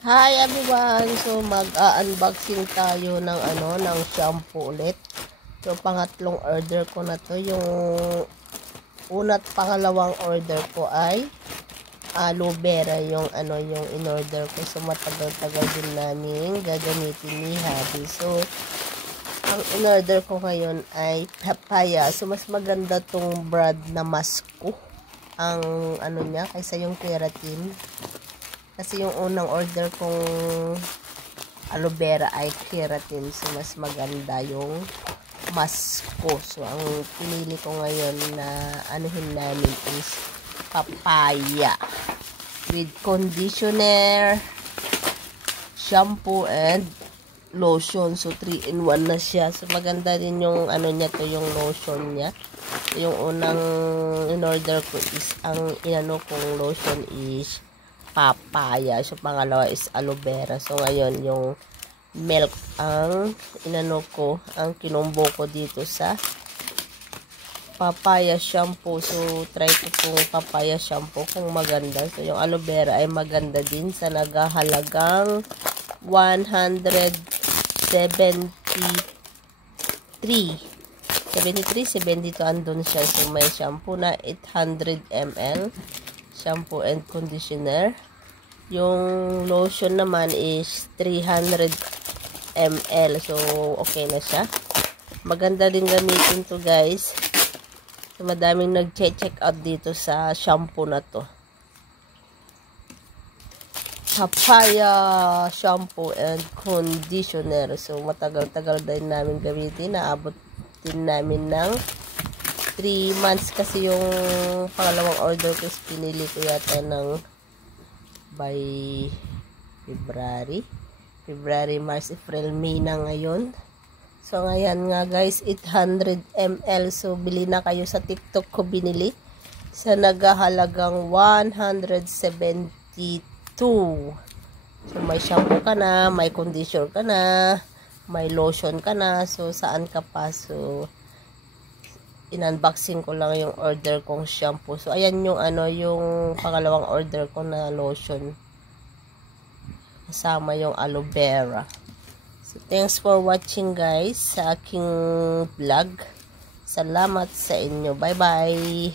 Hi everyone! So mag-unboxing tayo ng ng shampoo ulit. So pangatlong order ko na to. Yung una't pangalawang order ko ay aloe vera yung yung in-order ko. So matagal-tagal din namin gagamitin ni Habi. So ang in-order ko ngayon ay papaya. So mas maganda tong brand na Masko. Ang niya kaysa yung keratin. Kasi yung unang order kong aloe vera ay keratin. So, mas maganda yung Masko. So, ang pinili ko ngayon na anuhin namin is papaya. With conditioner, shampoo, and lotion. So, 3-in-1 na siya. So, maganda din yung niya to, yung lotion niya. So, yung unang in-order ko is, ang kong lotion is papaya. So, pangalawa is aloe vera. So, ngayon, yung milk ang ang kinumbo ko dito sa papaya shampoo. So, try ko itong papaya shampoo kung maganda. So, yung aloe vera ay maganda din sa nagahalagang 72 andun siya. So, may shampoo na 800 ml. Shampoo and conditioner. Yung lotion naman is 300 ml. So, okay na siya. Maganda din gamitin to guys. So, madaming nag-check out dito sa shampoo na to. Papaya shampoo and conditioner. So, matagal-tagal din namin gamitin. Naabot din namin ng 3 months kasi yung pangalawang order ko is pinili ko yata ng by February, March, April, May na ngayon. So ngayon nga guys, 800 ml. So bili na kayo sa TikTok ko binili sa nagahalagang 172. So may shampoo ka na, may conditioner ka na, may lotion ka na. So saan ka pa? So in-unboxing ko lang yung order kong shampoo. So, ayan yung yung pangalawang order ko na lotion. Kasama yung aloe vera. So, thanks for watching guys sa aking vlog. Salamat sa inyo. Bye-bye!